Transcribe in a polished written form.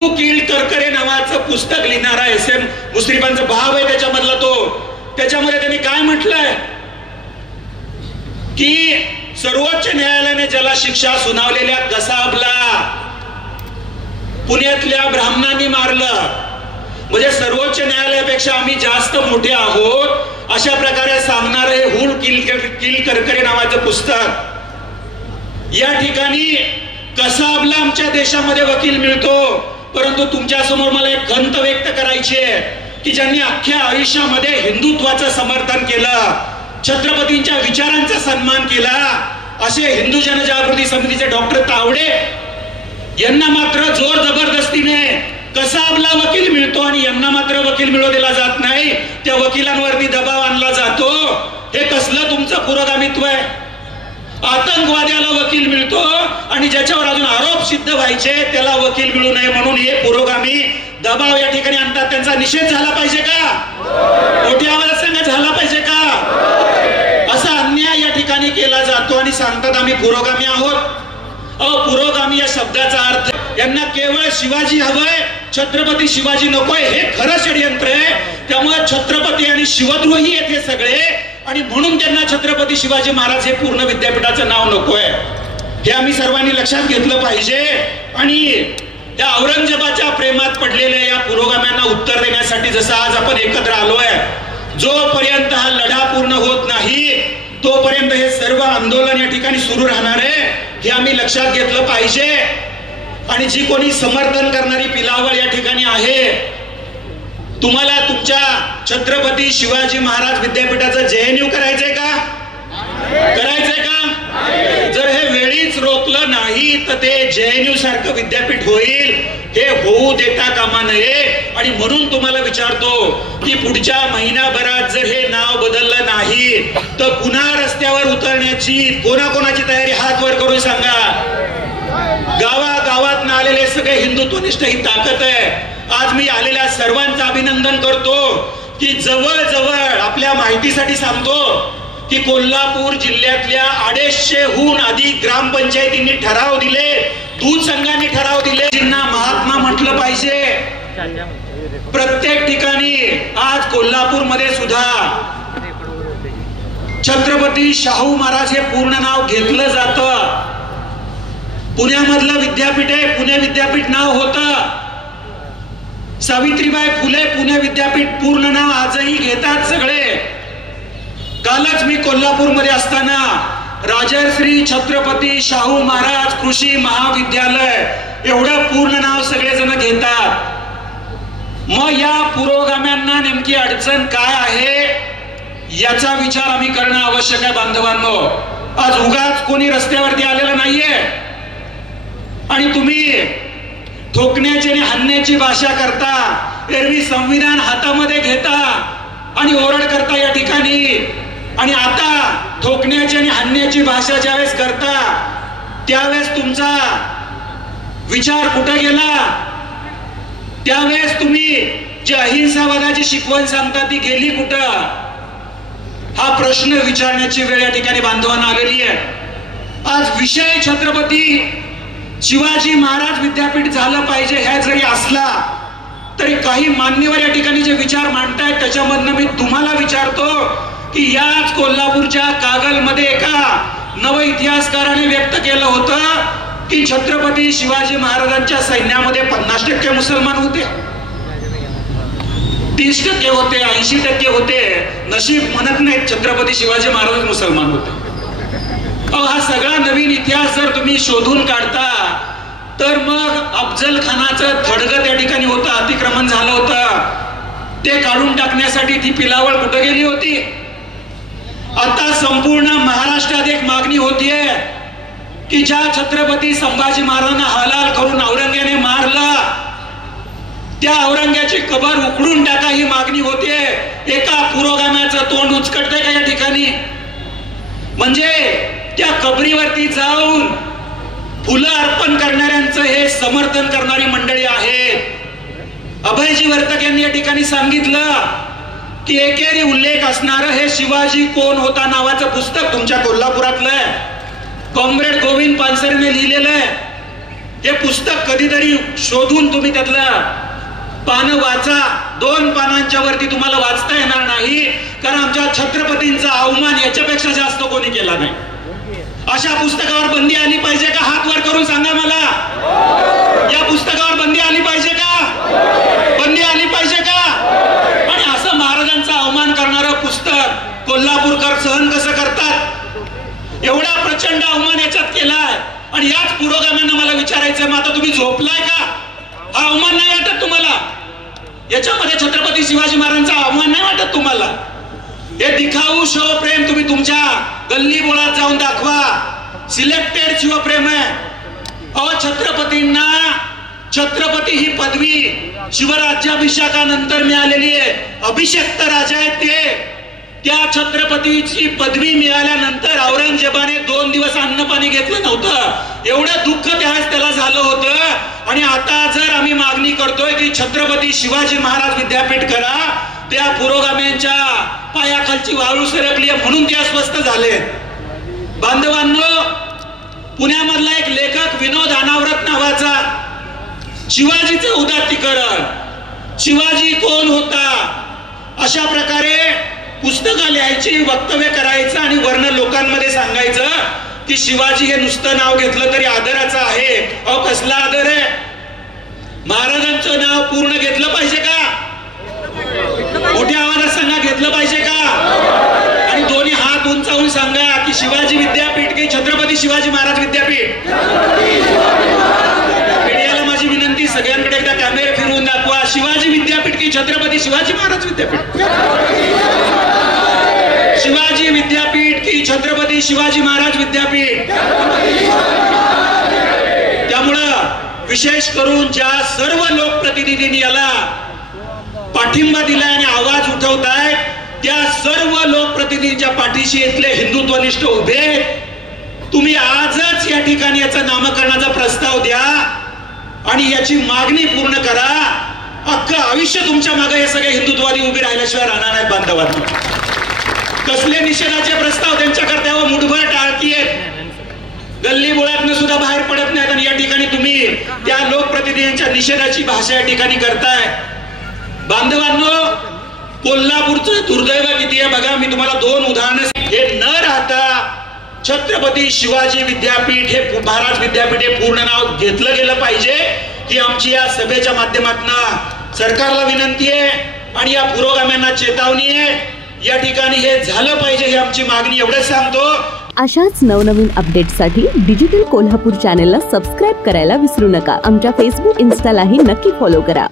किल करकरे नावाचं पुस्तक लिहिणारा SM मुश्रीफांचा भाव आहे त्याच्यामधला त्याच्यामध्ये त्यांनी काय म्हटलंय की सर्वोच्च न्यायालयाने ज्याला शिक्षा सुनावलेल्या कसाबला पुण्यातल्या ब्राह्मणांनी मारलं, म्हणजे सर्वोच्च न्यायालयापेक्षा आम्ही जास्त मोठे आहोत अशा प्रकारे सांगणार हे हुल किल करकरे नावाचं पुस्तक। या ठिकाणी कसाबला आमच्या देशामध्ये वकील मिळतो, परंतु तुमच्या समोर मला एक खंत व्यक्त करायची आहे की ज्यांनी अख्ख्या आयुष्यामध्ये हिंदुत्वाचं समर्थन केलं, छत्रपतींच्या विचारांचा सन्मान केला, असे हिंदू जनजागृती समितीचे डॉक्टर तावडे यांना मात्र जोर जबरदस्तीने कसाबला वकील मिळतो आणि यांना मात्र वकील मिळू दिला जात नाही, त्या वकिलांवरती दबाव आणला जातो। हे कसलं तुमचं पुरोगामित्व आहे? आतंकवाद्याला वकील मिळतो आणि ज्याच्यावर अजून आरोप सिद्ध व्हायचे त्याला वकील मिळू नये म्हणून हे पुरोगामी दबाव या ठिकाणी आणतात। त्यांचा निषेध झाला पाहिजे का? मोठ्या आवाजाने झाला पाहिजे का? असा अन्याय या ठिकाणी केला जातो आणि सांगतात आम्ही पुरोगामी आहोत। पुरोगामी या शब्दाचा अर्थ यांना केवळ शिवाजी हवंय, छत्रपती शिवाजी नकोय, हे खरं षडयंत्र आहे। त्यामुळे छत्रपती आणि शिवद्रोही आहेत हे सगळे, आणि म्हणून त्यांना छत्रपती शिवाजी महाराज हे पूर्ण विद्यापीठाचं नाव नकोय। हे आम्ही सर्वांनी लक्षात घेतलं पाहिजे। आणि त्या औरंगजेबाच्या प्रेमात पडलेल्या या पुरोगाम्यांना उत्तर देण्यासाठी जसं आज आपण एकत्र आलोय, जोपर्यंत हा लढा पूर्ण होत नाही तोपर्यंत हे सर्व आंदोलन या ठिकाणी सुरू राहणार आहे, हे आम्ही लक्षात घेतलं पाहिजे। आणि जी कोणी समर्थन करणारी पिलावळ या ठिकाणी आहे, तुम्हाला तुमच्या छत्रपती शिवाजी महाराज विद्यापीठाचं JNU करायचंय का? करायचंय का? जर हे वेळीच रोखलं नाही तर ते JNU सारखं विद्यापीठ होईल, हे होऊ देता कामा नये। आणि म्हणून तुम्हाला विचारतो की पुढच्या महिनाभरात जर हे नाव बदललं नाही तर पुन्हा रस्त्यावर उतरण्याची कोणाकोणाची तयारी हात वर करून सांगा। गावागावात आलेले सगळे हिंदुत्वनिष्ठ ही ताकद आहे। आज मी आलेल्या सर्वांचं अभिनंदन करतो की जवळजवळ आपल्या माहितीसाठी सांगतो की कोल्हापूर जिल्ह्यातल्या 250हून अधिक ग्रामपंचायतींनी ठराव दिले, दूध संघांनी ठराव दिले, जिन्ना महात्मा म्हटलं पाहिजे। प्रत्येक ठिकाणी आज कोल्हापूरमध्ये सुद्धा छत्रपती शाहू महाराज हे पूर्ण नाव घेतलं जातं। पुण्यामधलं विद्यापीठ आहे, पुणे विद्यापीठ नाव होतं। सावित्रीबाई फुले पुणे विद्यापीठ पूर्ण नाव आजही घेतात सगळे। कालच मी कोल्हापूरमध्ये असताना राजर्षी छत्रपती शाहू महाराज कृषी महाविद्यालय एवढं पूर्ण नाव सगळेजण घेतात। मग या पुरोगाम्यांना नेमकी अडचण काय आहे याचा विचार आम्ही करणं आवश्यक आहे बांधवांनो। आज उगाच कोणी रस्त्यावरती आलेलं नाहीये आणि तुम्ही ठोकण्याची आणि हाणण्याची भाषा करता, एरवी संविधान हातामध्ये घेता आणि ओरड करता या ठिकाणी, आणि आता ठोकण्याची आणि हाणण्याची भाषा ज्यावेळेस करता त्यावेळेस तुमचा विचार कुठे गेला? त्यावेळेस तुम्ही जी अहिंसावादाची शिकवण सांगता ती गेली कुठं? हा प्रश्न विचारण्याची वेळ या ठिकाणी बांधवांना आलेली आहे। आज विषय छत्रपती शिवाजी महाराज विद्यापीठ झालं पाहिजे ह्या जरी असला तरी काही मान्यवर या ठिकाणी जे विचार मांडतायत त्याच्यामधनं मी तुम्हाला विचारतो की याच कोल्हापूरच्या कागलमध्ये एका नव इतिहासकाराने व्यक्त केलं होतं की छत्रपती शिवाजी महाराजांच्या सैन्यामध्ये 50% मुसलमान होते, 30% होते, 80% होते। नशीब म्हणत नाहीत छत्रपती शिवाजी महाराज मुसलमान होते। हा सगळा नवीन इतिहास जर तुम्ही शोधून काढता तर मग अफजल खानाचं थडगं त्या ठिकाणी होतं, अतिक्रमण झालं होतं, ते काढून टाकण्यासाठी ती पिलावळ कुठे गेली होती? आता संपूर्ण महाराष्ट्रात एक मागणी होतीये की ज्या छत्रपती संभाजी महाराजांना हलाल करून औरंग्याने मारला त्या औरंग्याची कबर उखडून टाका ही मागणी होतीये। एका पुरोगाम्याचं तोंड उचकटतंय का या ठिकाणी? म्हणजे त्या कबरीवरती जाऊन फुलं अर्पण करणाऱ्यांचं हे समर्थन करणारी मंडळी आहेत। अभयजी वर्तक यांनी या ठिकाणी सांगितलं की एकेरी उल्लेख असणारं हे शिवाजी कोण होता नावाचं पुस्तक तुमच्या कोल्हापुरातलं आहे, कॉम्रेड गोविंद पानसरेने लिहिलेलं आहे। हे पुस्तक कधीतरी शोधून तुम्ही त्यातलं पानं वाचा. 2 पानांच्या वरती तुम्हाला वाचता येणार नाही, कारण आमच्या छत्रपतींचा अवमान याच्यापेक्षा जास्त कोणी केला नाही. अशा पुस्तकावर बंदी आली पाहिजे का? हात वर करून सांगा मला. या पुस्तकावर बंदी आली पाहिजे का? बंदी आली पाहिजे का? आणि असं महाराजांचा अवमान करणारं पुस्तक कोल्हापूरकर सहन कसं करतात? एवढा प्रचंड अवमान याच्यात केलाय. आणि याच पुरोगाम्यांना मला विचारायचं, मग आता तुम्ही झोपलाय का? हा अवमान नाही वाटत तुम्हाला? याच्यामध्ये छत्रपती शिवाजी महाराजांचा अवमान नाही वाटत तुम्हाला? हे दिखाऊ शिवप्रेम तुम्ही तुमच्या गल्ली बोळात जाऊन दाखवा. सिलेक्टेड शिवप्रेम आहे. अहो, छत्रपतींना छत्रपती ही पदवी शिवराज्याभिषेकानंतर मिळालेली आहे. अभिषेक्त राजा आहेत ते. त्या छत्रपतीची पदवी मिळाल्यानंतर औरंगजेबाने 2 दिवस अन्न पाणी घेतलं नव्हतं. एवढं दुःख त्याला झालं होतं. आणि आता जर आम्ही मागणी करतोय की छत्रपती शिवाजी महाराज विद्यापीठ करा, त्या पुरोगाम्यांच्या पायाखालची वाळू सरकली म्हणून ते अस्वस्थ झाले. बांधवांनो, पुण्यामधला एक लेखक विनोद अनावरत नावाचा शिवाजीचं उदात्तीकरण, शिवाजी कोण होता, अशा प्रकारे पुस्तकं लिहायची, वक्तव्य करायचं आणि वर्ण लोकांमध्ये सांगायचं की शिवाजी हे नुसतं नाव घेतलं तरी आदराचं आहे. अहो, कसला आदर आहे? महाराजांचं नाव पूर्ण घेतलं पाहिजे का? मोठ्या आवाजात सांगा, घेतलं पाहिजे का? आणि दोन्ही हात उंचावून सांगा की शिवाजी विद्यापीठ की छत्रपती शिवाजी महाराज विद्यापीठ. मीडियाला माझी विनंती, सगळ्यांकडे एकदा कॅमेरे फिरवून दाखवा. शिवाजी विद्यापीठ की छत्रपती शिवाजी महाराज विद्यापीठ? शिवाजी विद्यापीठ की छत्रपती शिवाजी महाराज विद्यापीठ? त्यामुळं विशेष करून ज्या सर्व लोकप्रतिनिधींनी याला पाठिंबा दिलाय आणि आवाज उठवताय, त्या सर्व लोकप्रतिनिधींच्या पाठीशी इथले हिंदुत्वनिष्ठ उभे. तुम्ही आजच या ठिकाणी याचं नामकरणाचा प्रस्ताव द्या आणि याची मागणी पूर्ण करा. अख्खं आयुष्य तुमच्या मागे हे सगळे हिंदुत्ववादी उभे राहिल्याशिवाय राहणार नाहीत. बांधवांनो, कसले निषेधाचे प्रस्ताव त्यांच्याकरता व मुठभर टाळकी आहेत. गल्ली बोळातनं सुद्धा बाहेर पडत नाहीत. आणि या ठिकाणी तुम्ही त्या लोकप्रतिनिधींच्या निषेधाची भाषा या ठिकाणी करताय. बांधवांनो, कोल्हापूरचं दुर्दैव किती आहे बघा. मी तुम्हाला 2 उदाहरणं. हे न राहता छत्रपती शिवाजी विद्यापीठ हे महाराज विद्यापीठ हे पूर्ण नाव घेतलं गेलं पाहिजे, ही आमची या सभेच्या माध्यमातून सरकारला विनंती आहे आणि या पुरोगाम्यांना चेतावणी आहे. या ठिकाणी हे झालं पाहिजे, ही आमची मागणी. एवढंच सांगतो. अशाच नवनवीन अपडेट्ससाठी डिजिटल कोल्हापूर चॅनेलला सबस्क्राईब करायला विसरू नका. आमच्या फेसबुक, इन्स्टालाही नक्की फॉलो करा.